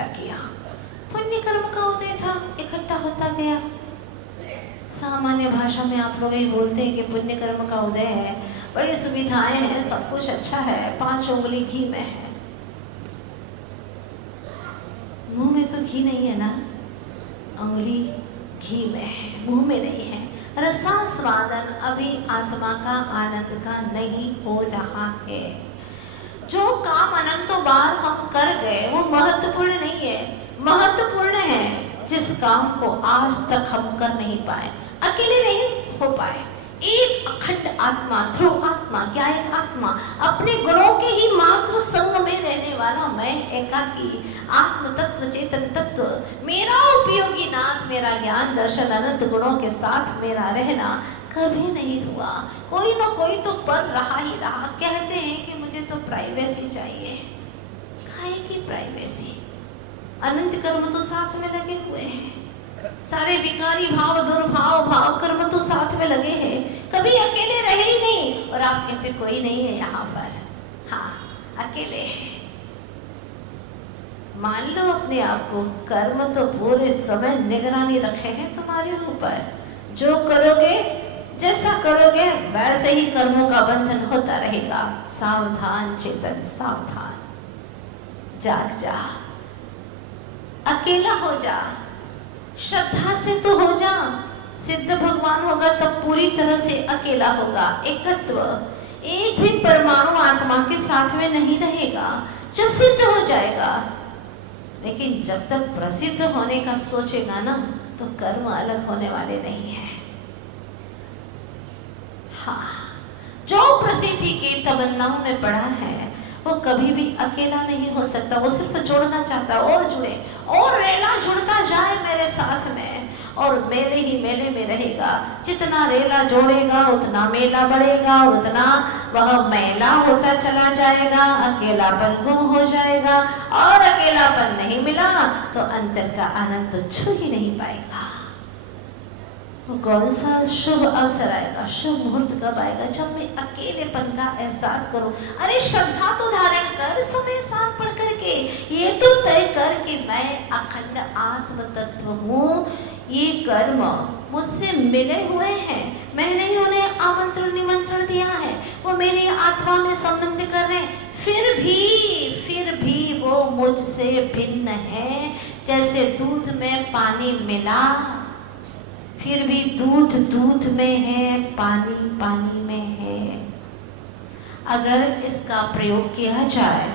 इकट्ठा किया। पुण्य कर्म का उदय था, इकट्ठा होता गया। सामान्य भाषा में आप लोग ही बोलते हैं कि पुण्य कर्म का उदय है, बड़ी सुविधाएं हैं, सब कुछ अच्छा है, 5 उंगली घी में है। मुंह में तो घी नहीं है ना, उंगली घी में है, मुंह में नहीं है। रसास्वादन अभी आत्मा का आनंद का नहीं हो रहा है। जो काम अनंतों बार हम कर गए वो महत्वपूर्ण नहीं है, महत्वपूर्ण है जिस काम को आज तक हम कर नहीं पाए, अकेले नहीं हो पाए। एक अखंड आत्मा, ध्रुव आत्मा, ज्ञायक आत्मा, अपने गुणों के ही मात्र संग में रहने वाला मैं एकाकी आत्म तत्व, चेतन तत्व, मेरा उपयोगी नाथ, मेरा ज्ञान दर्शन अनंत गुणों के साथ मेरा रहना कभी नहीं हुआ। कोई ना कोई तो पर रहा ही रहा। कहते हैं कि मुझे तो प्राइवेसी चाहिए, काहे की प्राइवेसी? अनंत कर्म तो साथ में लगे हुए हैं, सारे विकारी भाव, दुर्भाव, भाव कर्म तो साथ में लगे हैं, कभी अकेले रहे ही नहीं। और आप कहते कोई नहीं है यहाँ पर, हाँ अकेले हैं। मान लो अपने आप को, कर्म तो पूरे समय निगरानी रखे हैं तुम्हारे ऊपर। जो करोगे, जैसा करोगे वैसे ही कर्मों का बंधन होता रहेगा। सावधान चेतन, सावधान, जाग जा, अकेला हो जा, श्रद्धा से तो हो जा। सिद्ध भगवान होगा तब पूरी तरह से अकेला होगा। एकत्व, एक भी परमाणु आत्मा के साथ में नहीं रहेगा जब सिद्ध हो जाएगा। लेकिन जब तक प्रसिद्ध होने का सोचेगा ना, तो कर्म अलग होने वाले नहीं है। हाँ, जो प्रसिद्धि की तमन्नाओं में पड़ा है वो कभी भी अकेला नहीं हो सकता। वो सिर्फ जोड़ना चाहता है, और जुड़े और रेला जुड़ता जाए मेरे साथ में, और मेले ही मेले में रहेगा। जितना रेला जोड़ेगा उतना मेला बढ़ेगा, उतना वह मेला होता चला जाएगा। अकेलापन गुम हो जाएगा, और अकेलापन नहीं मिला तो अंतर का आनंद तो छू ही नहीं पाएगा। वो कौन सा शुभ अवसर आएगा, शुभ मुहूर्त कब आएगा? जब मैं अकेलेपन का एहसास करूं। अरे श्रद्धा तो धारण कर, समय साथ पढ़ करके ये तो तय कर कि मैं अखंड आत्म तत्व हूँ। ये कर्म मुझसे मिले हुए हैं, मैंने ही उन्हें आमंत्रण निमंत्रण दिया है, वो मेरी आत्मा में संबंध कर रहे हैं। फिर भी वो मुझसे भिन्न है। जैसे दूध में पानी मिला, फिर भी दूध दूध में है, पानी पानी में है। अगर इसका प्रयोग किया जाए,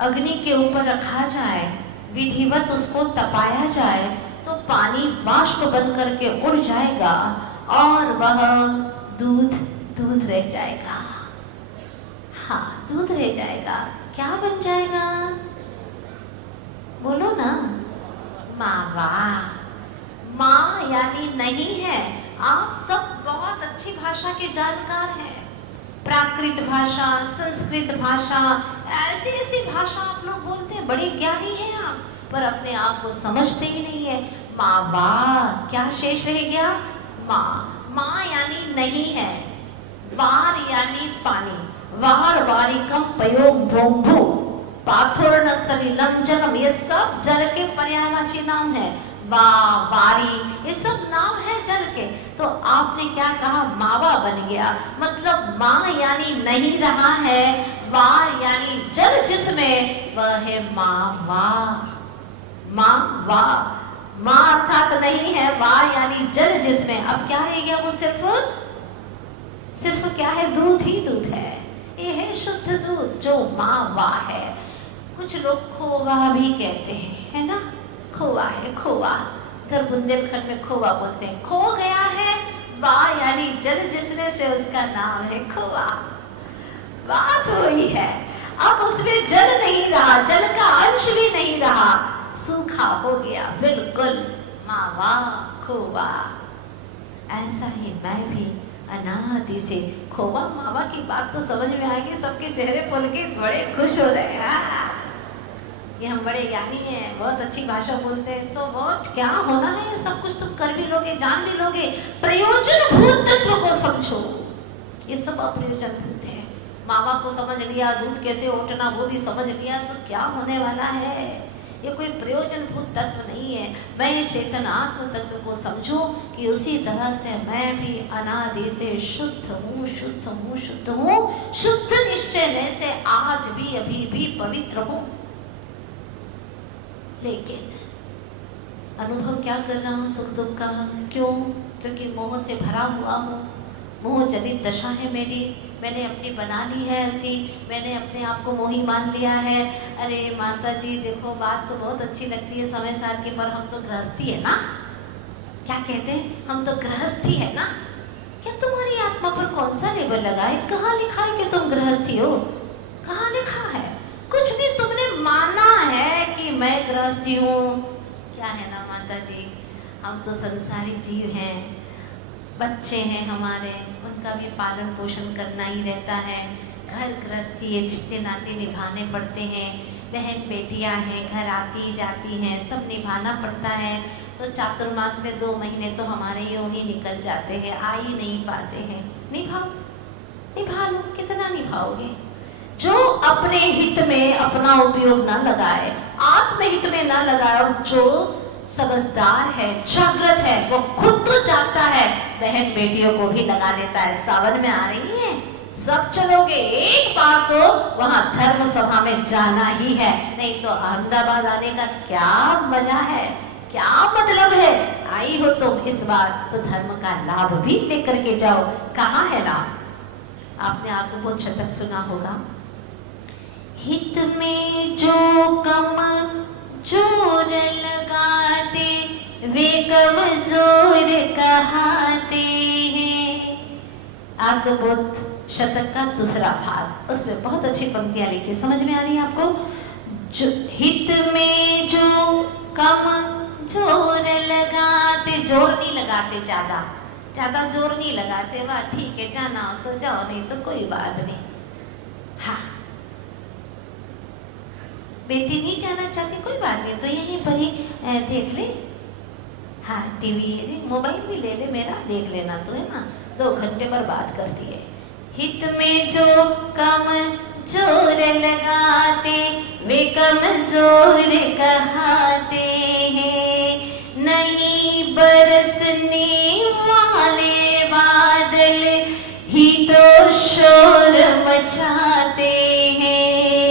अग्नि के ऊपर रखा जाए, विधिवत उसको तपाया जाए, तो पानी बाष्प बन करके उड़ जाएगा और वह दूध दूध रह जाएगा। हाँ, दूध रह जाएगा। क्या बन जाएगा? बोलो ना, मावा। माँ यानी नहीं है। आप सब बहुत अच्छी भाषा के जानकार हैं, प्राकृत भाषा, संस्कृत भाषा, ऐसी ऐसी भाषा आप लोग बोलते हैं, बड़े ज्ञानी हैं आप, पर अपने आप को समझते ही नहीं है। माँ वाह, क्या शेष रह गया? माँ। माँ यानी नहीं है, वार यानी पानी, वार वारिकम पयोग भोंभू, पाथुर सलिलम जलम, ये सब जल के पर्यायवाची नाम है। वारी, ये सब नाम है जल के। तो आपने क्या कहा? मावा बन गया। मतलब माँ यानी नहीं रहा है, वार यानी जल जिसमें, वह है माँ वाह। माँ वाह, माँ अर्थात नहीं है, वार यानी जल जिसमें। अब क्या है गया? वो सिर्फ क्या है? दूध ही दूध है। ये है शुद्ध दूध जो माँ वाह है। कुछ लोग खोवा भी कहते हैं, है ना? खोवा है, खोवा। उधर बुंदेलखंड में खोवा बोलते हैं। खो गया है, वाह यानी जल जिसने से उसका नाम है खोवा। बात वही है। अब उसमें जल नहीं रहा, जल का अंश भी नहीं रहा, सूखा हो गया बिल्कुल। मावा खोवा। ऐसा ही मैं भी अनादि से खोवा मावा की बात तो समझ में आएगी। सबके चेहरे फूल के बड़े खुश हो रहे हैं। ये हम बड़े ज्ञानी हैं, बहुत अच्छी भाषा बोलते हैं। सो व्हाट, क्या होना है? सब कुछ तुम कर भी लोगे, जान भी लोगे। प्रयोजन भूत तत्व को समझो, ये सब अप्रयोजन भूत है। मामा को समझ लिया, दूध कैसे उठना वो भी समझ लिया, तो क्या होने वाला है? ये कोई प्रयोजनभूत तत्व नहीं है। मैं ये चेतन आत्म तत्व को समझूं कि उसी तरह से मैं भी अनादि से शुद्ध हूँ, शुद्ध हूँ, शुद्ध हूँ, शुद्ध निश्चय से आज भी अभी भी पवित्र हूँ। लेकिन अनुभव क्या कर रहा हूँ सुख दुख का? क्यों? क्योंकि मोह से भरा हुआ हूँ। मोह जनित दशा है मेरी, मैंने अपनी बना ली है ऐसी, मैंने अपने आप को मोही मान लिया है। अरे माता जी देखो, बात तो बहुत अच्छी लगती है समय सार की, पर हम तो गृहस्थी है ना। क्या कहते हैं? हम तो गृहस्थी है ना। क्या तुम्हारी आत्मा पर कौन सा लेबल लगा है? कहाँ लिखा है कि तुम गृहस्थी हो? कहाँ लिखा है? कुछ नहीं, तुमने माना है कि मैं गृहस्थी हूँ। क्या है ना माता जी, हम तो संसारी जीव हैं, बच्चे हैं हमारे, उनका भी पालन पोषण करना ही रहता है। घर गृहस्थी रिश्ते नाते निभाने पड़ते हैं, बहन बेटियां हैं, घर आती जाती हैं, सब निभाना पड़ता है। तो चातुर्मास में 2 महीने तो हमारे यूं ही निकल जाते हैं, आ ही नहीं पाते हैं। निभाओ, निभा लो। कितना निभाओगे? जो अपने हित में अपना उपयोग ना लगाए, आत्महित में ना लगाए, और जो समझदार है, जागृत है, वो खुद तो जागता है, बहन बेटियों को भी लगा देता है। सावन में आ रही है, सब चलोगे, एक बार तो वहां धर्म सभा में जाना ही है, नहीं तो अहमदाबाद आने का क्या मजा है, क्या मतलब है? आई हो तुम इस बार तो धर्म का लाभ भी लेकर के जाओ। कहाँ है नाम? आपने आत्मबोध शतक सुना होगा। हित में जो कम जोर लगाते, वे कमजोर कहाते हैं। आत्मबोध शतक का दूसरा भाग, उसमें बहुत अच्छी पंक्तियां लिखी, समझ में आ रही है आपको? जो हित में जो कम जोर लगाते, जोर नहीं लगाते, ज्यादा जोर नहीं लगाते, वाह ठीक है, जाना हो तो जाओ, नहीं तो कोई बात नहीं। हाँ, बेटी नहीं जाना चाहती, कोई बात नहीं, तो यहीं पर ही देख ले। हाँ, टीवी मोबाइल भी ले ले मेरा, देख लेना तो, है ना। 2 घंटे बर्बाद करती है। हित में जो कम जोर लगाते, वे कमजोर कहाते हैं। नहीं बरसने वाले बादल ही तो शोर मचाते हैं।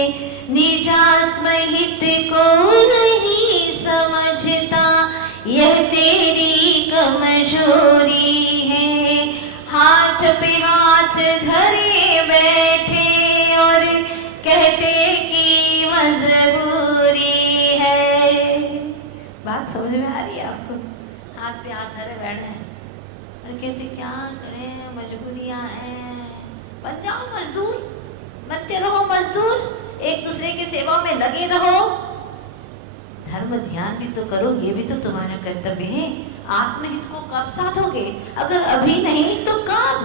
निजात्म हित को नहीं समझता, यह तेरी कमजोरी है। हाथ पे हाथ धरे बैठे और कहते कि मजबूरी है। बात समझ में आ रही है आपको? हाथ पे हाथ धरे बैठे हैं और कहते क्या करें, मजबूरियां हैं। बन जाओ मजदूर, बनते रहो मजदूर, एक दूसरे की सेवा में लगे रहो। धर्म ध्यान भी तो करो, ये भी तो तुम्हारा कर्तव्य है। आत्महित को कब साधोगे? अगर अभी नहीं तो कब?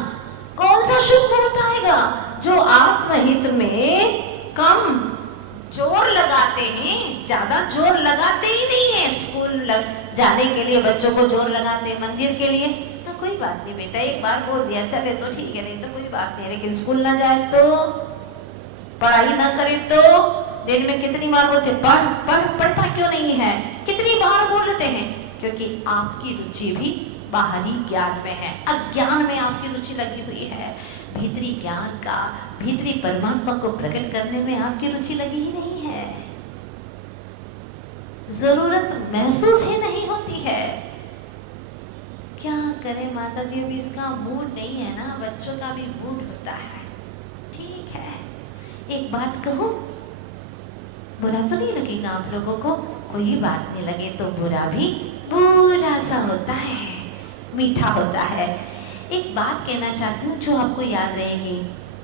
कौन सा शुभ मुहूर्त आएगा? जो आत्महित में कम जोर लगाते हैं, ज्यादा जोर लगाते ही नहीं है। स्कूल जाने के लिए बच्चों को जोर लगाते हैं, मंदिर के लिए तो कोई बात नहीं बेटा, एक बार बोल दिया चले तो ठीक है, नहीं तो कोई बात नहीं। लेकिन स्कूल ना जाए तो, पढ़ाई ना करे तो, दिन में कितनी बार बोलते पढ़ पढ़, पढ़ता क्यों नहीं है? कितनी बार बोलते हैं? क्योंकि आपकी रुचि भी बाहरी ज्ञान में है, अज्ञान में आपकी रुचि लगी हुई है। भीतरी ज्ञान का, भीतरी परमात्मा को प्रकट करने में आपकी रुचि लगी ही नहीं है। जरूरत महसूस ही नहीं होती है। क्या करें माता जी, अभी इसका मूड नहीं है ना, बच्चों का भी मूड होता है। ठीक है, एक बात कहूं, बुरा तो नहीं लगेगा आप लोगों को? कोई बात नहीं, लगे तो बुरा भी बुरा सा होता है, मीठा होता है। एक बात कहना चाहती हूँ जो आपको याद रहेगी।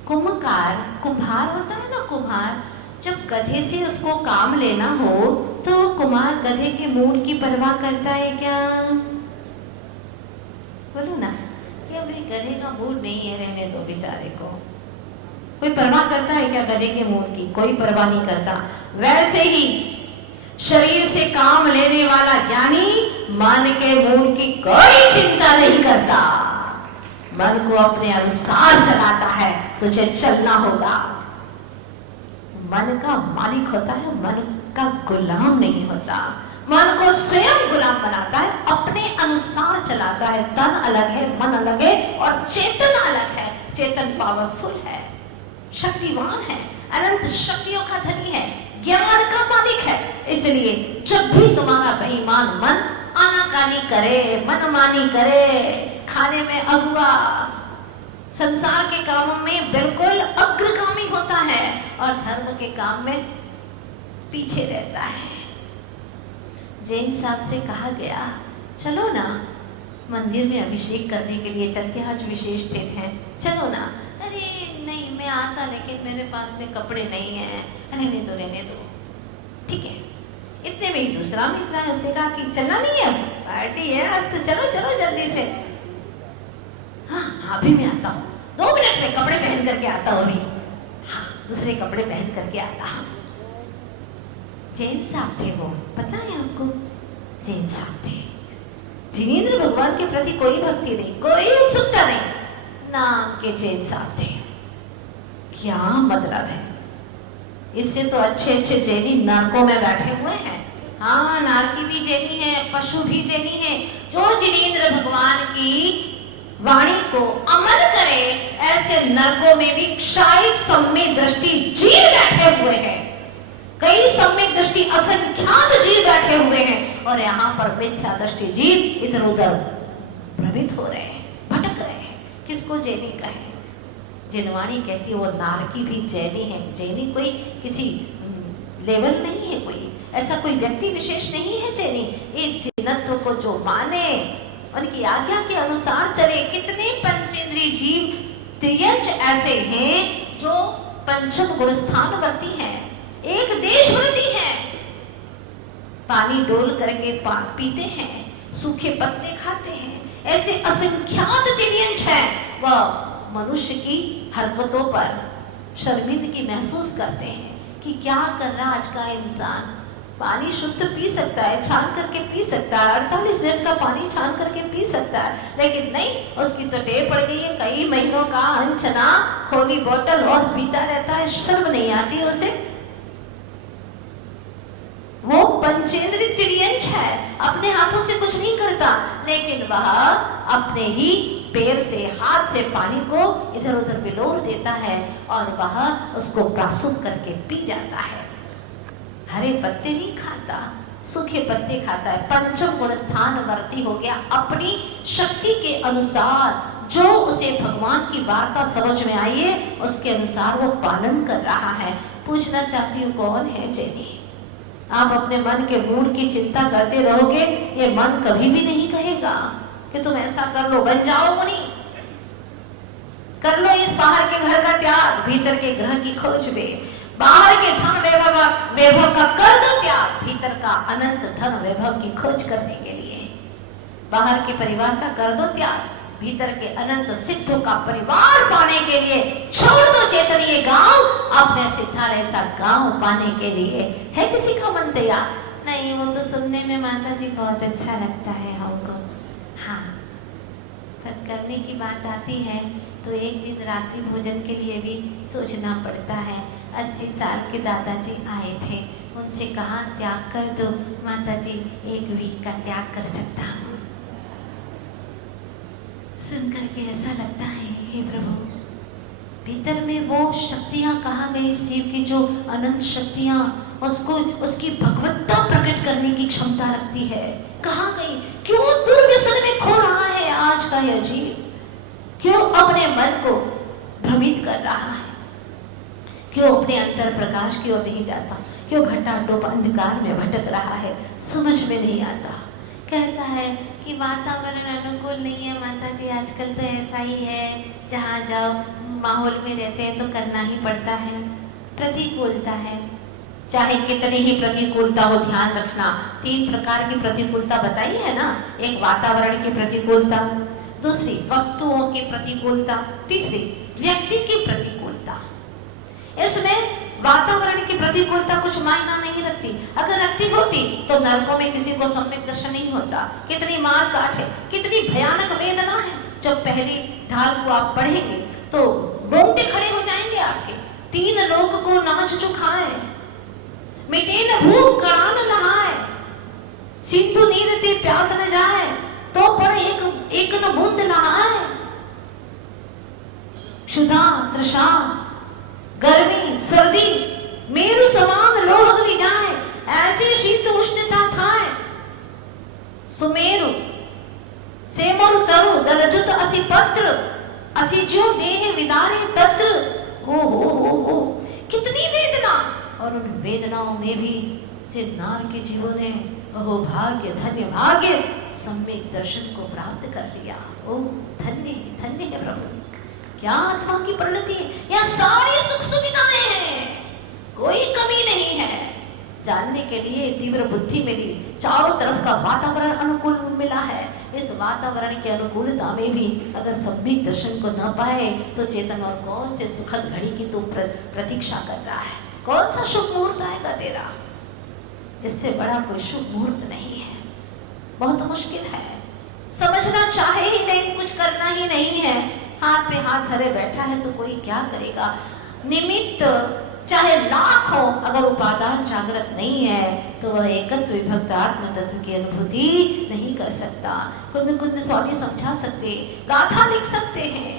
कुम्हार, कुम्हार होता है ना, कुम्हार जब गधे से उसको काम लेना हो तो कुम्हार गधे के मूड की परवाह करता है क्या? बोलो ना, ये भाई गधे का मूड नहीं है, रहने दो बेचारे को। कोई परवाह करता है क्या गधे के मूड की? कोई परवाह नहीं करता। वैसे ही शरीर से काम लेने वाला ज्ञानी मन के मूड की कोई चिंता नहीं करता। मन को अपने अनुसार चलाता है, तुझे चलना होगा। मन का मालिक होता है, मन का गुलाम नहीं होता। मन को स्वयं गुलाम बनाता है, अपने अनुसार चलाता है। तन अलग है, मन अलग है और चेतन अलग है। चेतन पावरफुल है, शक्तिवान है, अनंत शक्तियों का धनी है, ज्ञान का मालिक है। इसलिए जब भी तुम्हारा बेईमान मन आनाकानी करे, मनमानी करे, खाने में अगुआ, संसार के कामों में बिल्कुल अग्रगामी होता है और धर्म के काम में पीछे रहता है। जैन साहब से कहा गया, चलो ना मंदिर में अभिषेक करने के लिए चलते, आज विशेष दिन है, चलो ना। अरे नहीं, मैं आता, लेकिन मेरे पास में कपड़े नहीं है। रहने दो। ठीक है। इतने में ही दूसरा मित्र है, उसने कहा कि चलना नहीं है, पार्टी है आज तो, चलो चलो जल्दी से। हाँ अभी मैं आता हूँ, 2 मिनट में कपड़े पहन करके आता हूँ अभी। हाँ, दूसरे कपड़े पहन करके आता हूँ। जैन साहब थे वो, पता है आपको? जैन साहब थे। जिनेंद्र भगवान के प्रति कोई भक्ति नहीं, कोई उत्सुकता नहीं, नाम के जैन साहब थे। क्या मतलब है? इससे तो अच्छे अच्छे जैनी नरकों में बैठे हुए हैं। हाँ, नारकी भी जैनी है, पशु भी जैनी है। जो जिनेंद्र भगवान की वाणी को अमल करे, ऐसे नरकों में भी क्षायिक सम्यक दृष्टि जीव बैठे हुए हैं। कई सम्यक दृष्टि असंख्यात जीव बैठे हुए हैं और यहाँ पर मिथ्या दृष्टि जीव इधर उधर भ्रमित हो रहे हैं, भटक रहे हैं। किसको जैनी कहे? जिनवाणी कहती है वो नारकी भी जैनी है। जैनी कोई किसी लेवल नहीं है, कोई ऐसा कोई व्यक्ति विशेष नहीं है जैनी। एक जिनत्व को जो माने, उनकी आज्ञा के अनुसार चले। कितने पंचेंद्रिय जीव त्रियंच ऐसे हैं जो पंचम गुण स्थानवर्ती हैं, एक देशव्रती हैं, पानी डोल करके पीते हैं, सूखे पत्ते खाते हैं। ऐसे असंख्यात त्रियंच हैं, वह मनुष्य की हरकतों पर शर्मिंदगी महसूस करते हैं कि क्या कर रहा आज का इंसान। पानी शुद्ध पी सकता है, छान करके पी सकता है, 48 मिनट का पानी छान करके पी सकता है, लेकिन नहीं, उसकी तो टेव पड़ गई है कई महीनों का अनचना खोली बोतल और पीता रहता है, शर्म नहीं आती उसे। वो पंचेंद्रिय त्रियंच है, अपने हाथों से कुछ नहीं करता, लेकिन वह अपने ही पैर से, हाथ से पानी को इधर उधर बिलोर देता है और वह उसको प्रासुप करके पी जाता है। हरे पत्ते नहीं खाता, सूखे पत्ते खाता है। पंचम गुण स्थानवर्ती हो गया। अपनी शक्ति के अनुसार जो उसे भगवान की वार्ता समझ में आई है, उसके अनुसार वो पालन कर रहा है। पूछना चाहती हूँ, कौन है जैनी? आप अपने मन के मूड की चिंता करते रहोगे, ये मन कभी भी नहीं कहेगा कि तुम ऐसा कर लो, बन जाओ मुनि, कर लो इस बाहर के घर का त्याग, भीतर के ग्रह की खोज में। बाहर के धन वैभव का कर दो त्याग, भीतर का अनंत धन वैभव की खोज करने के लिए। बाहर के परिवार का कर दो त्याग, भीतर के अनंत सिद्धों का परिवार पाने के लिए छोड़ दो चेतनीय गांव, अपने सिद्धार ऐसा गांव पाने के लिए। है किसी का मन तैयार? नहीं, वो तो सुनने में माता जी बहुत अच्छा लगता है हमको। हाँ, पर करने की बात आती है तो एक दिन रात्रि भोजन के लिए भी सोचना पड़ता है। 80 साल के दादाजी आए थे, उनसे कहा त्याग कर दो माता जी, 1 वीक का त्याग कर सकता हूँ। सुनकर के ऐसा लगता है, हे प्रभु, भीतर में वो शक्तियाँ कहाँ गई? शिव की जो अनंत शक्तियाँ उसको, उसकी भगवत्ता प्रकट करने की क्षमता रखती है, कहाँ गई? क्यों दुर्व्यसन में खो रहा है आज का यह जीव? क्यों अपने मन को भ्रमित कर रहा है? क्यों अपने अंतर प्रकाश की ओर नहीं जाता? क्यों घटाटोप अंधकार में भटक रहा है? समझ में नहीं आता। कहता है कि वातावरण अनुकूल नहीं है माता जी, आजकल तो ऐसा ही है, जहाँ जाओ माहौल में रहते हैं तो करना ही पड़ता है। प्रतिकूलता है, चाहे कितनी ही प्रतिकूलता हो, ध्यान रखना 3 प्रकार की प्रतिकूलता बताई है ना। एक वातावरण की प्रतिकूलता, दूसरी वस्तुओं की प्रतिकूलता, तीसरी व्यक्ति की प्रतिकूलता। इसमें वातावरण की प्रतिकूलता कुछ मायना नहीं रखती। अगर रखती होती तो नरकों में किसी को सम्यक दर्शन नहीं होता। कितनी मार काट है, कितनी भयानक वेदना है, जब पहली ढाल को आप पढ़ेंगे तो रोंगटे खड़े हो जाएंगे आपके। 3 लोग को नाच चुकाए, मिटे न भूख कड़ा न नहाए, सिंधु नीर ते प्यास न जाए, तो पर एक न बूंद नहाए। क्षुधा तृषा गर्मी सर्दी मेरु समान लोह अग्नि जाए, ऐसे शीत उष्णता थाए। सुमेरु सेमरु तरु दलजुत असि पत्र, असि ज्यो देह विदारे तत्र। हो कितनी वेदना, और उन वेदनाओं में भी चिन्नार के जीवों ने अहो भाग्य धन्य भाग्य सम्यक दर्शन को प्राप्त कर लिया। ओ धन्य है प्रभु, क्या आत्मा की परिणति है। यहाँ सारी सुख सुविधाएं हैं, कोई कमी नहीं है। जानने के लिए तीव्र बुद्धि मिली, चारों तरफ का वातावरण अनुकूल मिला है। इस वातावरण की अनुकूलता में भी अगर सम्यक दर्शन को न पाए तो चेतन और कौन से सुखद घड़ी की तो प्रतीक्षा कर रहा है। कौन सा शुभ मुहूर्त आएगा तेरा, इससे बड़ा कोई शुभ मुहूर्त नहीं है। बहुत मुश्किल है, समझना चाहे ही नहीं, कुछ करना ही नहीं है, हाथ पे हाथ धरे बैठा है तो कोई क्या करेगा। निमित्त चाहे लाख हो, अगर उपादान जागृत नहीं है तो वह एकत्व विभक्त आत्म तत्व की अनुभूति नहीं कर सकता। कुंद कुंद स्वामी समझा सकते, गाथा लिख सकते हैं,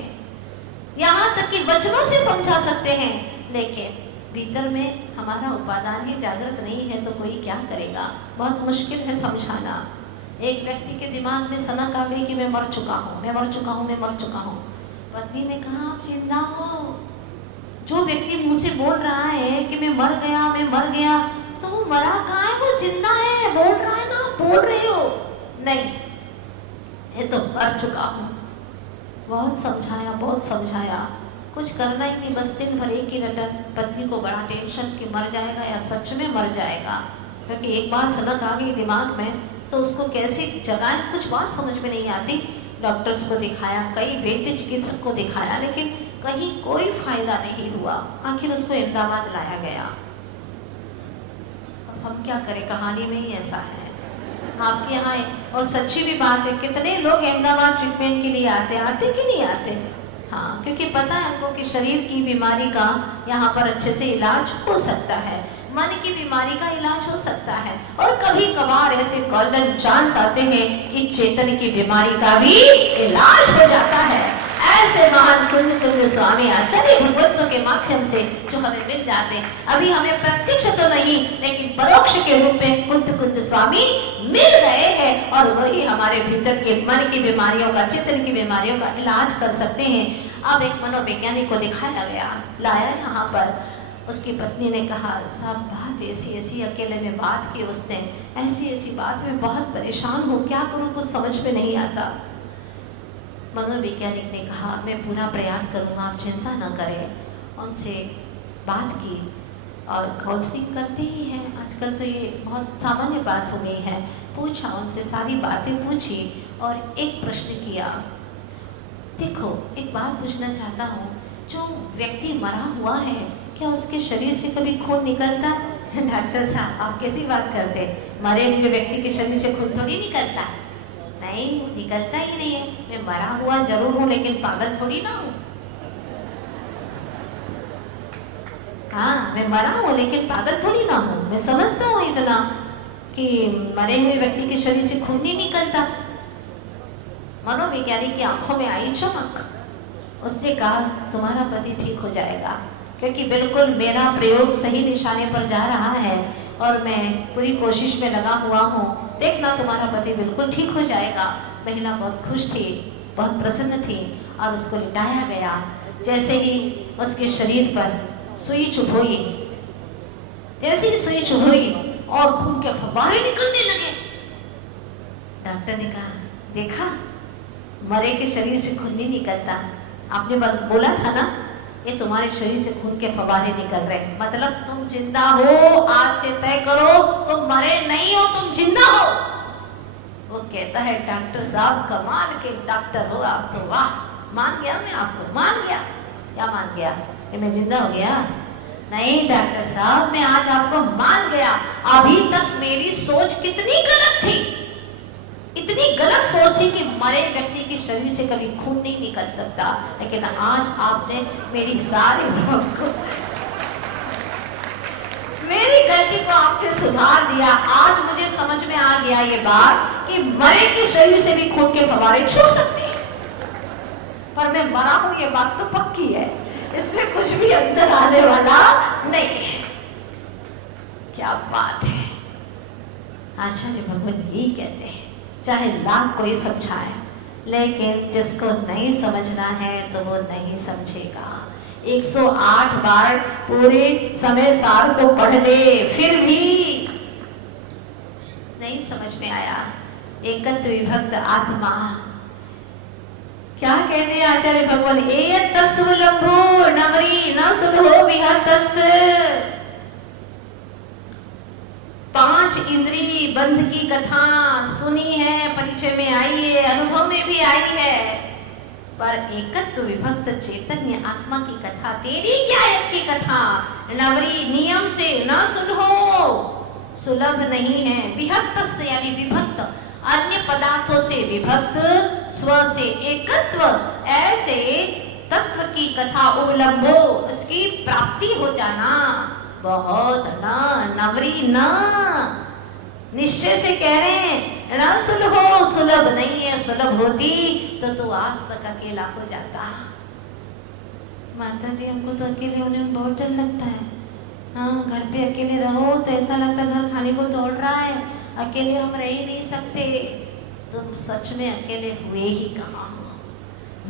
यहाँ तक कि वचनों से समझा सकते हैं, लेकिन भीतर में हमारा उपादान ही जागृत नहीं है तो कोई क्या करेगा। बहुत मुश्किल है समझाना। एक व्यक्ति के दिमाग में सनक आ गई कि मैं मर चुका हूँ, मैं मर चुका हूँ, मैं मर चुका हूँ। पत्नी ने कहा आप जिंदा हो। जो व्यक्ति मुंह से बोल रहा है कि मैं मर गया, मैं मर गया, तो वो मरा कहाँ है, वो जिंदा है। बोल रहा है ना, बोल रहे हो नहीं, ये तो मर चुका हूँ। बहुत समझाया, बहुत समझाया, कुछ करना ही नहीं, बस दिन भर एक ही रटन। पत्नी को बड़ा टेंशन कि मर जाएगा या सच में मर जाएगा, क्योंकि एक बार सनक आ गई दिमाग में तो उसको कैसे जगाएं, कुछ बात समझ में नहीं आती। डॉक्टर्स को दिखाया, कई वैद्य चिकित्सक को दिखाया, लेकिन कहीं कोई फायदा नहीं हुआ। आखिर उसको अहमदाबाद लाया गया। अब हम क्या करें, कहानी में ही ऐसा है आपके यहाँ। और सच्ची भी बात है, कितने लोग अहमदाबाद ट्रीटमेंट के लिए आते कि नहीं आते। हाँ, क्योंकि पता है हमको कि शरीर की बीमारी का यहाँ पर अच्छे से इलाज हो सकता है, मन की बीमारी का इलाज हो सकता है, और कभी कभार ऐसे गोल्डन चांस आते हैं कि चेतन की बीमारी का भी इलाज हो जाता है। ऐसे महान कुंद स्वामी आचार्य भगवतों के माध्यम से जो हमें मिल जाते हैं। अभी हमें प्रत्यक्ष तो नहीं, लेकिन परोक्ष के रूप में कुंद स्वामी मिल गए हैं, और वही हमारे भीतर के मन की बीमारियों का, चित्त की बीमारियों का इलाज कर सकते हैं। अब एक मनोवैज्ञानिक को दिखाया गया, लाया यहाँ पर। उसकी पत्नी ने कहा साहब बात ऐसी अकेले में बात की उसने, ऐसी बात में बहुत परेशान हूँ, क्या करूँ, कुछ समझ में नहीं आता। मनोवैज्ञानिक ने कहा मैं पूरा प्रयास करूँगा, आप चिंता न करें। उनसे बात की, और काउंसलिंग करते ही हैं आजकल, तो ये बहुत सामान्य बात हो गई है। पूछा उनसे, सारी बातें पूछी, और एक प्रश्न किया। देखो एक बात पूछना चाहता हूँ, जो व्यक्ति मरा हुआ है क्या उसके शरीर से कभी खून निकलता है? डॉक्टर साहब आप कैसी बात करते, मरे हुए व्यक्ति के शरीर से खून थोड़ी निकलता है। नहीं, निकलता ही नहीं है। मैं मरा हुआ जरूर हूँ, लेकिन पागल थोड़ी ना हूँ। हाँ, मैं मरा हूँ लेकिन पागल थोड़ी ना हूँ। मैं समझता हूँ इतना कि मरे हुए व्यक्ति के शरीर से खून नहीं निकलता। मनोवैज्ञानिक की आंखों में आई चमक। उसने कहा तुम्हारा पति ठीक हो जाएगा, क्योंकि बिल्कुल मेरा प्रयोग सही निशाने पर जा रहा है, और मैं पूरी कोशिश में लगा हुआ हूँ। देखना तुम्हारा पति बिल्कुल ठीक हो जाएगा। महिला बहुत खुश थी, बहुत प्रसन्न थी, और उसको लिटाया गया। जैसे ही उसके शरीर पर सुई चुभोई, जैसे ही सुई चुभोई और खून के फव्वारे निकलने लगे। डॉक्टर ने कहा देखा, मरे के शरीर से खून नहीं निकलता, आपने बोला था ना, ये तुम्हारे शरीर से खून के फव्वारे निकल रहे, मतलब तुम जिंदा हो। आज से तय करो तुम मरे नहीं हो, तुम जिंदा हो। वो कहता है डॉक्टर साहब कमाल के डॉक्टर हो आप तो, वाह, मान गया मैं आपको, मान गया। क्या मान गया? कि मैं जिंदा हो गया? नहीं डॉक्टर साहब, मैं आज आपको मान गया। अभी तक मेरी सोच कितनी गलत थी, इतनी गलत सोच थी कि हर एक व्यक्ति के शरीर से कभी खून नहीं निकल सकता, लेकिन आज आपने मेरी सारी भ्रम को, मेरी गलती को आपने सुधार दिया। आज मुझे समझ में आ गया ये बात कि मरे के शरीर से भी खून के फव्वारे छूट सकते हैं, पर मैं मरा हूं ये बात तो पक्की है, इसमें कुछ भी अंदर आने वाला नहीं है। क्या बात है। आचार्य भगवान यही कहते हैं, चाहे लाख कोई समझाए, लेकिन जिसको नहीं समझना है तो वो नहीं समझेगा। 108 बार पूरे समय सार को पढ़ ले, फिर भी नहीं समझ में आया। एकत्व विभक्त आत्मा क्या कहते हैं आचार्य भगवान, एयत् तस्वलंभो नवरी न सुलहो विहतस्। 5 इंद्री बंध की कथा सुनी है, परिचय में आई है, अनुभव में भी आई है, पर एकत्व विभक्त चैतन्य आत्मा की कथा, तेरी क्या की कथा, नवरी नियम से न सुलहो, सुलभ नहीं है, विहतस् यानी विभक्त, अन्य पदार्थों से विभक्त, स्व से एकत्व, ऐसे तत्व की कथा उलंबो, उसकी प्राप्ति हो जाना बहुत न नवरी न, निश्चय से कह रहे हैं न सुलहो, सुलभ नहीं है, सुलभ होती तो तू आज तक अकेला हो जाता। माता जी हमको तो अकेले होने में बहुत डर लगता है। हाँ, घर पे अकेले रहो तो ऐसा लगता है घर खाने को दौड़ रहा है, अकेले हम रह ही नहीं सकते। तुम सच में अकेले हुए ही कहाँ हो,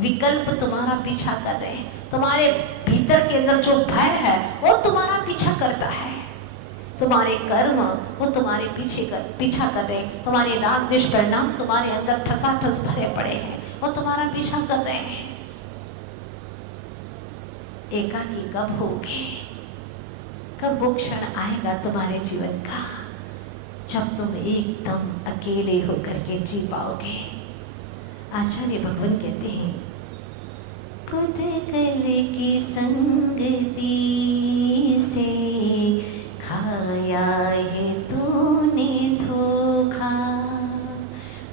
विकल्प तुम्हारा पीछा कर रहे हैं, तुम्हारे भीतर के अंदर जो भय है वो तुम्हारा पीछा करता है, तुम्हारे कर्म वो तुम्हारे पीछा कर रहे हैं, तुम्हारे राग दुष्परिणाम तुम्हारे अंदर ठसाठस भरे पड़े हैं, वो तुम्हारा पीछा कर रहे हैं। एकाकी कब होगे, कब वो क्षण आएगा तुम्हारे जीवन का जब तुम एकदम अकेले होकर के जी पाओगे। आचार्य भगवान कहते हैं, पुद्गल की संगति से खाया है तूने धोखा,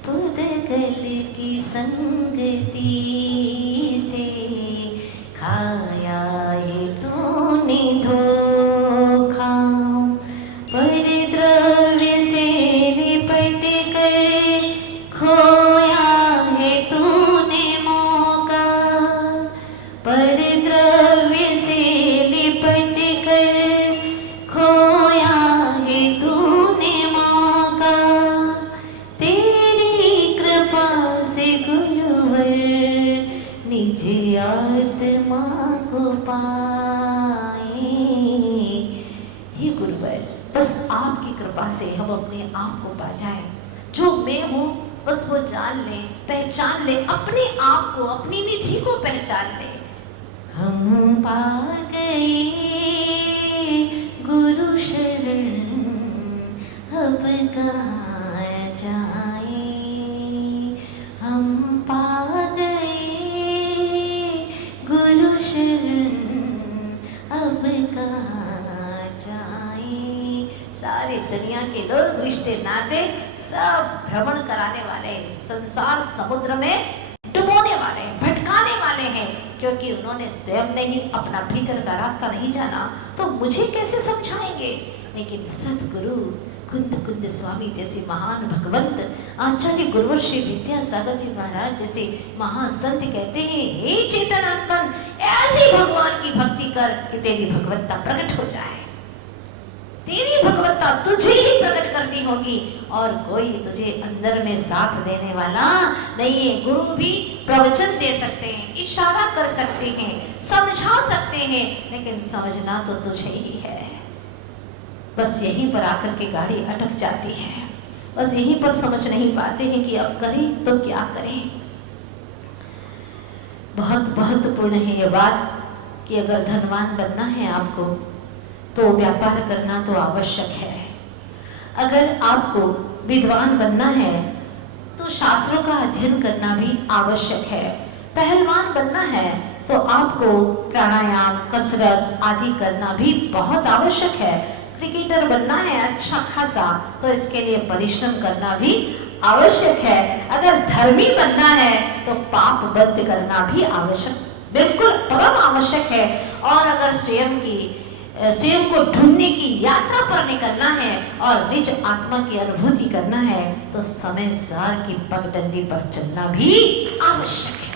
पुद्गल की संगति से खाया है तूने धोखा, परिद्रव्य से लिपट कर खोया है तूने मौका, परिद्रव्य से लिपट कर खोया है तूने मौका, तेरी कृपा से गुरुवर निज आत्मा को पाए। हे गुरुवर, बस आपकी कृपा से हम अपने आप को पा जाए, जो मैं हूँ बस वो जान ले, पहचान ले, अपने आप को, अपनी निधि को पहचान ले। हम पा गए गुरु शरण, अब कहाँ जाए, हम पा गए गुरु शरण, अब कहाँ जाए। सारी दुनिया के लोग, रिश्ते नाते सब भ्रमण कराने वाले, संसार समुद्र में डुबोने वाले, भटकाने वाले हैं, क्योंकि उन्होंने स्वयं नहीं, अपना भीतर का रास्ता नहीं जाना, तो मुझे कैसे समझाएंगे। लेकिन सतगुरु कुंद कुंद स्वामी जैसे महान भगवंत, आचार्य गुरुवर श्री विद्यासागर जी महाराज जैसे महासंत कहते हैं, हे चेतनात्मन, ऐसी भगवान की भक्ति कर कि तेरी भगवत्ता प्रकट हो जाए। तेरी भगवत्ता तुझे ही प्रकट करनी होगी, और कोई तुझे अंदर में साथ देने वाला नहीं है। गुरु भी प्रवचन दे सकते हैं, इशारा कर सकते हैं, समझा सकते हैं, लेकिन समझना तो तुझे ही है। बस यहीं पर आकर के गाड़ी अटक जाती है, बस यहीं पर समझ नहीं पाते हैं कि अब करें तो क्या करें। बहुत महत्वपूर्ण है यह बात कि अगर धनवान बनना है आपको तो व्यापार करना तो आवश्यक है। अगर आपको विद्वान बनना है तो शास्त्रों का अध्ययन करना भी आवश्यक है। पहलवान बनना है तो आपको प्राणायाम, कसरत आदि करना भी बहुत आवश्यक है। क्रिकेटर बनना है अच्छा खासा तो इसके लिए परिश्रम करना भी आवश्यक है। अगर धर्मी बनना है तो पाप बंद करना भी आवश्यक, बिल्कुल परम आवश्यक है। और अगर स्वयं को ढूंढने की यात्रा पर निकलना है और निज आत्मा की अनुभूति करना है तो समय सार की पगडंडी पर चलना भी आवश्यक है।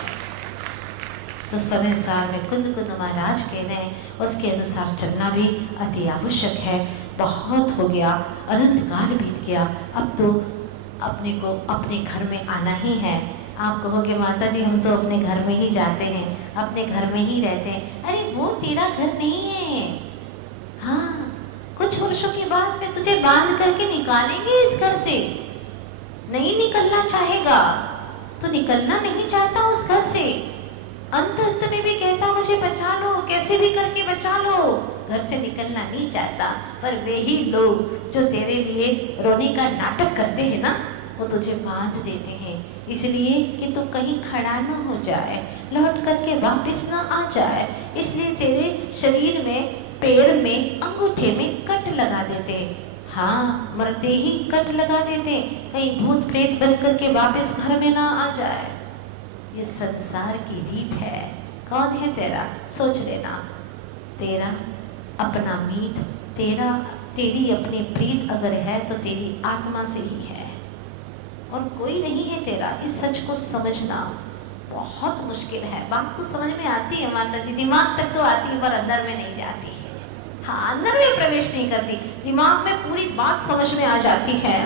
तो समय सार में कुंद कुंद महाराज कहने उसके अनुसार चलना भी अति आवश्यक है। बहुत हो गया, अनंत काल बीत गया, अब तो अपने को अपने घर में आना ही है। आप कहोगे माता जी हम तो अपने घर में ही जाते हैं, अपने घर में ही रहते हैं। अरे वो तेरा घर नहीं है। हाँ, कुछ वर्षों के बाद में तुझे बांध करके निकालेंगे इस घर से। नहीं निकलना चाहेगा तो निकलना नहीं चाहता उस घर से। अंत में भी कहता मुझे बचा लो, कैसे भी करके बचा लो। घर से निकलना नहीं चाहता। पर वे ही लोग जो तेरे लिए रोने का नाटक करते हैं ना, वो तुझे बांध देते हैं इसलिए कि तू कहीं खड़ा ना हो जाए, लौट करके वापस ना आ जाए। इसलिए तेरे शरीर में, पैर में, अंगूठे में कट लगा देते। हाँ, मरते ही कट लगा देते, कहीं भूत प्रेत बन करके वापस घर में ना आ जाए। ये संसार की रीत है। कौन है तेरा? सोच लेना। तेरा अपना मीत, तेरी अपनी प्रीत अगर है तो तेरी आत्मा से ही है और कोई नहीं है तेरा। इस सच को समझना बहुत मुश्किल है। बात तो समझ में आती है माता जी, दिमाग तक तो आती है पर अंदर में नहीं जाती है। हाँ, अंदर में प्रवेश नहीं करती, दिमाग में पूरी बात समझ में आ जाती है।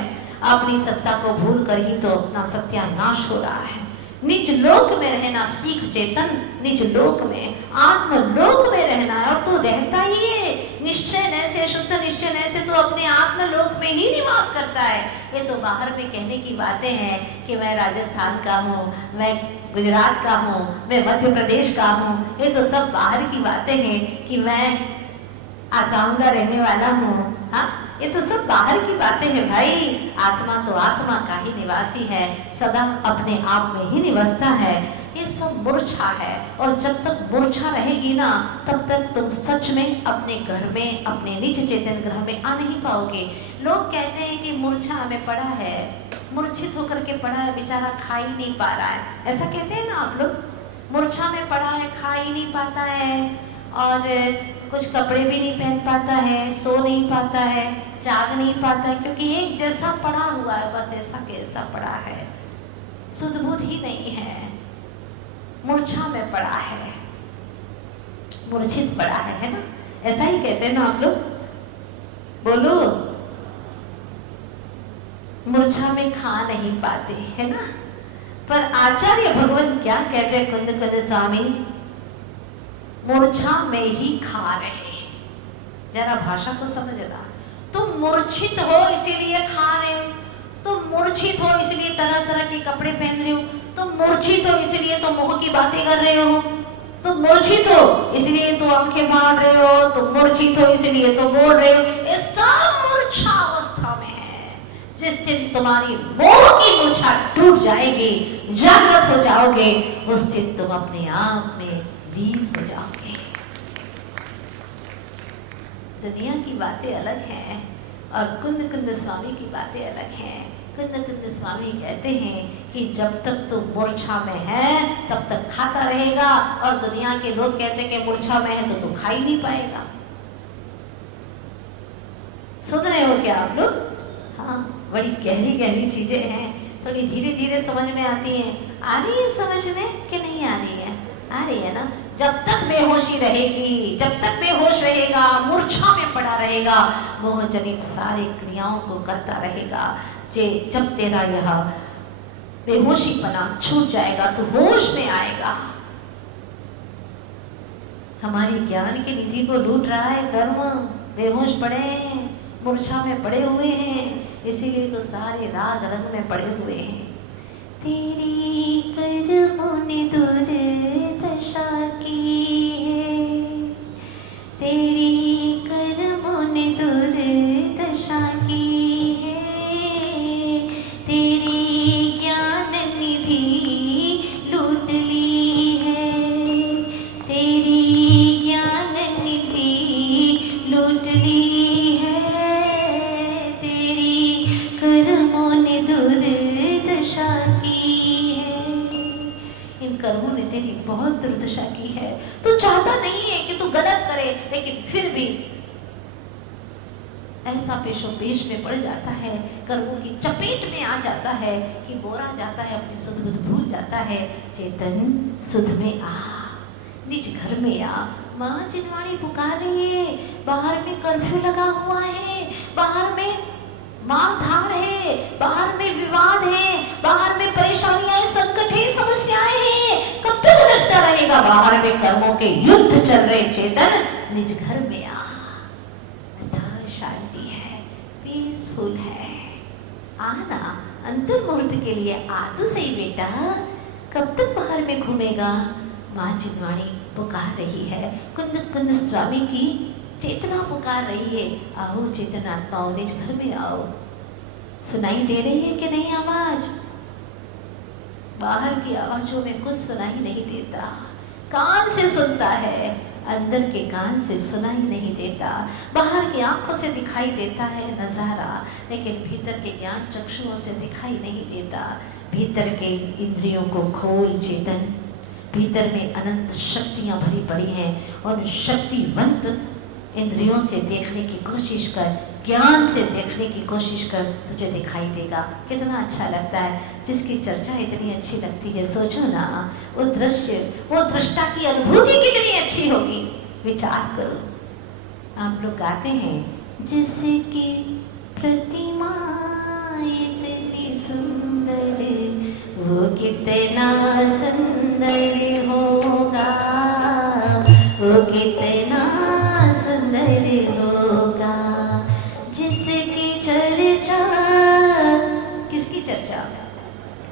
अपनी सत्ता को भूल कर ही तो अपना सत्यानाश हो रहा है। निज लोक में रहना सीख चेतन, निज लोक में, आत्मलोक में रहना है। और तो रहता ही है निश्चय से, शुद्ध निश्चय से तो अपने आत्मलोक में ही निवास करता है। ये तो बाहर में कहने की बातें हैं कि मैं राजस्थान का हूँ, मैं गुजरात का हूँ, मैं मध्य प्रदेश का हूँ। ये तो सब बाहर की बातें हैं कि मैं आसाम का रहने वाला हूँ। हाँ, ये तो सब बाहर की बातें हैं भाई। आत्मा तो आत्मा का ही निवासी है, सदा अपने आप में ही निवसता है। ये सब मूर्छा है और जब तक मूर्छा रहेगी ना तब तक तुम सच में अपने घर में, अपने निज चेतन ग्रह में आ नहीं पाओगे। लोग कहते हैं कि मूर्छा हमें पड़ा है, मूर्छित होकर के पड़ा है, बेचारा खा ही नहीं पा रहा है। ऐसा कहते हैं ना आप लोग, मूर्छा में पड़ा है, खा ही नहीं पाता है और कुछ कपड़े भी नहीं पहन पाता है, सो नहीं पाता है, जाग नहीं पाता है, क्योंकि एक जैसा पड़ा हुआ है, बस ऐसा कैसा पड़ा है, शुद्ध बुद्ध ही नहीं है, मूर्छा में पड़ा है, मूर्छित पड़ा है ना। ऐसा ही कहते हैं ना आप लोग, बोलो। मूर्छा में खा नहीं पाते है ना। पर आचार्य भगवान क्या कहते हैं कुंद कुंद स्वामी, मूर्छा में ही खा रहे हैं। जरा भाषा को समझना। तुम मूर्छित हो इसीलिए खा रहे हो, तुम मूर्छित हो इसलिए तरह तरह के कपड़े पहन रहे हो, तुम मूर्छित हो इसलिए तो मुंह की बातें कर रहे हो, तुम मूर्छित हो इसलिए तो आंखें फाड़ रहे हो, तुम मूर्छित हो इसलिए तो बोल रहे हो। ये सब मूर्छा अवस्था में है। जिस दिन तुम्हारी मोह की मूर्छा टूट जाएगी, जागृत हो जाओगे, उस दिन तुम अपने आप में लीन हो जाओगे। दुनिया की बातें अलग हैं और कुंद कुंद स्वामी की बातें अलग हैं। कुंद कुंद स्वामी कहते हैं कि जब तक तू मूर्छा में है तब तक खाता रहेगा, और दुनिया के लोग कहते हैं कि मूर्छा में है तो तू खा ही नहीं पाएगा। सुन रहे हो क्या आप लोग? हाँ, बड़ी गहरी गहरी चीजें हैं, थोड़ी धीरे धीरे समझ में आती हैं। आ रही है समझ में कि नहीं आ रही है? आ रही है ना। जब तक बेहोशी रहेगी, जब तक बेहोश रहेगा, मूर्छा में पड़ा रहेगा, मोह जनित सारी क्रियाओं को करता रहेगा। जब तेरा यह बेहोशीपना छूट जाएगा तो होश में आएगा। हमारी ज्ञान की निधि को लूट रहा है कर्म, बेहोश पड़े हैं, मूर्छा में पड़े हुए हैं, इसीलिए तो सारे राग रंग में पड़े हुए हैं। तेरी कर्मों ने दुर्दशा की है, तेरी कर्मों ने दुर्दशा की है, तेरी ज्ञान निधि लूट ली है, तेरी ज्ञान निधि लूट ली है, तेरी कर्मों ने दुर्दशा तेरी बहुत दुर्दशा की है। तू चाहता नहीं है कि तू गलत करे, लेकिन फिर भी ऐसा पेशोपेश में पड़ जाता है, कर्मों की चपेट में आ जाता है कि बोरा जाता है, अपनी सुध बुध भूल जाता है। चेतन सुध में आ, निज घर में आ। माँ जिनवाणी पुकार रही है, बाहर में कर्फ्यू लगा हुआ है, बाहर में मार धाड़ है, बाहर में विवाद है, बाहर में परेशानियां, संकट है, समस्याएं हैं। कब तक बदलता रहेगा? बाहर में कर्मों के युद्ध चल रहे। चेतन निज घर में आ, शांति है, पीसफुल है। आना अंतर मुहूर्त के लिए आ तो सही बेटा, कब तक बाहर में घूमेगा? माँ जिनवाणी पुकार रही है, कुंद कुंद स्वामी की चेतना पुकार रही है। आओ चेतन आत्माओं, निज घर में आओ। सुनाई दे रही है कि नहीं आवाज? बाहर की आवाजों में कुछ सुनाई नहीं देता। कान से सुनता है, अंदर के कान से सुनाई नहीं देता। बाहर की आंखों से दिखाई देता है नजारा, लेकिन भीतर के ज्ञान चक्षुओं से दिखाई नहीं देता। भीतर के इंद्रियों को खोल चेतन, भीतर में अनंत शक्तियां भरी पड़ी हैं, और शक्तिवंत इंद्रियों से देखने की कोशिश कर, ज्ञान से देखने की कोशिश कर, तुझे दिखाई देगा। कितना अच्छा लगता है, जिसकी चर्चा इतनी अच्छी लगती है। सोचो ना, वो दृश्य, वो दृष्टा की अनुभूति कितनी अच्छी होगी। विचार करो। आप लोग गाते हैं, जिसकी प्रतिमा इतनी सुंदर, वो कितना सुंदर होगा, वो कितना सुंदर होगा। जिसकी चर्चा, किसकी चर्चा?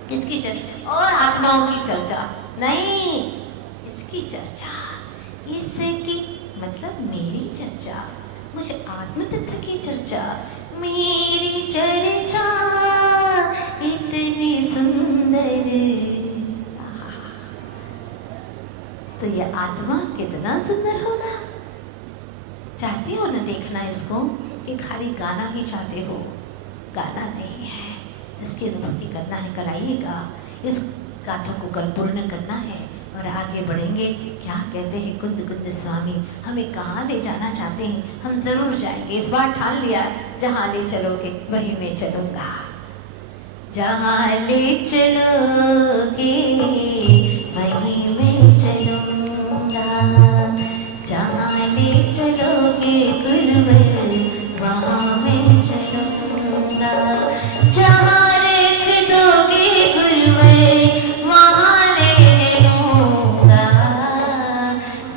किसकी चर्चा? और आत्माओं की चर्चा नहीं, इसकी चर्चा। इसकी मतलब मेरी चर्चा, मुझे आत्म तत्व की चर्चा। मेरी चर्चा इतनी सुंदर, तो ये आत्मा कितना सुंदर होगा। चाहते हो ना देखना इसको, कि खाली गाना ही चाहते हो? गाना नहीं है, इसकी अनुभूति करना है, कराइएगा। इस गाथा को कल पूर्ण करना है और आगे बढ़ेंगे। क्या कहते हैं कुंद कुंद स्वामी, हमें कहाँ ले जाना चाहते हैं? हम जरूर जाएंगे, इस बार ठान लिया, जहाँ ले चलोगे वहीं मैं चलूँगा। जहाँ ले चलोगे वहीं मैं चलूँगा, जहाँ ले चलोगे गुरुवर वहाँ मैं चलूँगा, जहाँ रख दोगे गुरुवर वहाँ ले लूँगा,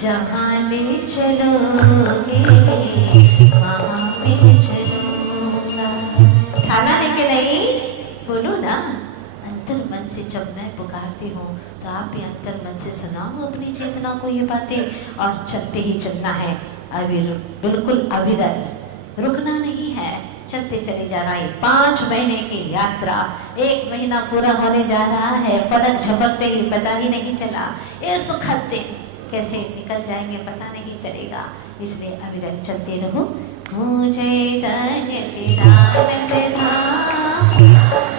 जहाँ ले चलोगे वहाँ मैं चलूँगा। ठाना है कि नहीं? बोलो ना। अंतर मन से जब मैं पुकारती हूँ तो आप भी अंतर मन से सुनाओ अपनी चेतना को ये बातें, और चलते ही चलना है। बिल्कुल अविरल, रुकना नहीं है, चलते चले जाना है। 5 महीने की यात्रा, 1 महीना पूरा होने जा रहा है। पलक झपकते ही पता ही नहीं चला, ये सुखद दिन कैसे निकल जाएंगे पता नहीं चलेगा। इसलिए अविरल चलते रहो। मुझे तन चिदानंद धाम